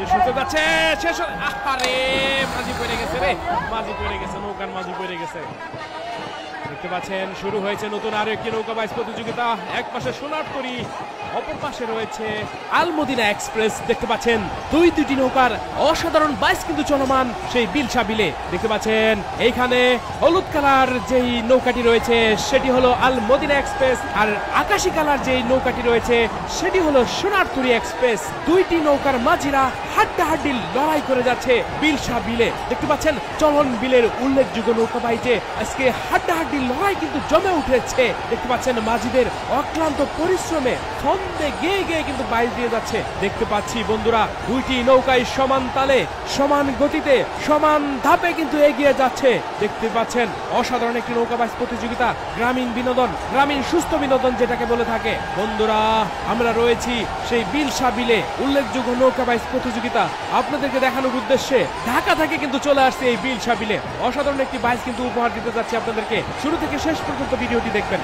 শেষ হতে যাচ্ছে, শেষ আরে মাঝি পড়ে গেছে রে, মাঝি পড়ে গেছে, নৌকার মাঝি পড়ে গেছে। দেখতে পাচ্ছেন শুরু হয়েছে নতুন আরো একটি নৌকা বাইচ প্রতিযোগিতা। এক পাশে সোনারতরী, অপর পাশে রয়েছে আলমদিনা এক্সপ্রেস। দেখতে পাচ্ছেন দুইটি নৌকার অসাধারণ বাইচ কিন্তু চলমান সেই বিলসা বিলে। দেখতে পাচ্ছেন এইখানে হলুদ কালার যেই নৌকাটি রয়েছে সেটি হলো আলমদিনা এক্সপ্রেস, আর আকাশী কালার যেই নৌকাটি রয়েছে সেটি হলো সোনারতরী এক্সপ্রেস। দুইটি নৌকার মাঝিরা হাড্ডাহাড্ডি লড়াই করে যাচ্ছে বিলসা বিলে। দেখতে পাচ্ছেন চলন বিলের উল্লেখযোগ্য নৌকা বাইচে আজকে হাড্ডাহাড্ডি লড়াই কিন্তু জমে উঠেছে। দেখতে পাচ্ছেন মাঝিদের অক্লান্ত পরিশ্রমে ছন্দে গেয়ে গেয়ে কিন্তু বাইচ দিয়ে যাচ্ছে। দেখতে পাচ্ছি বন্ধুরা দুইটি নৌকায় সমান তালে, সমান গতিতে, সমান ধাপে কিন্তু এগিয়ে যাচ্ছে। দেখতে পাচ্ছেন অসাধারণ একটি নৌকা বাইচ প্রতিযোগিতা, গ্রামীণ বিনোদন, গ্রামীণ সুস্থ বিনোদন যেটাকে বলে থাকে। বন্ধুরা আমরা রয়েছি সেই বিলসা বিলে উল্লেখযোগ্য নৌকা বাইচ প্রতিযোগিতা আপনাদেরকে দেখানোর উদ্দেশ্যে ঢাকা থেকে কিন্তু চলে আসছে এই বিলসা বিলে। অসাধারণ একটি বাইচ কিন্তু উপহার দিতে যাচ্ছি আপনাদেরকে, শুরু থেকে শেষ পর্যন্ত ভিডিওটি দেখবেন।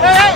Hey!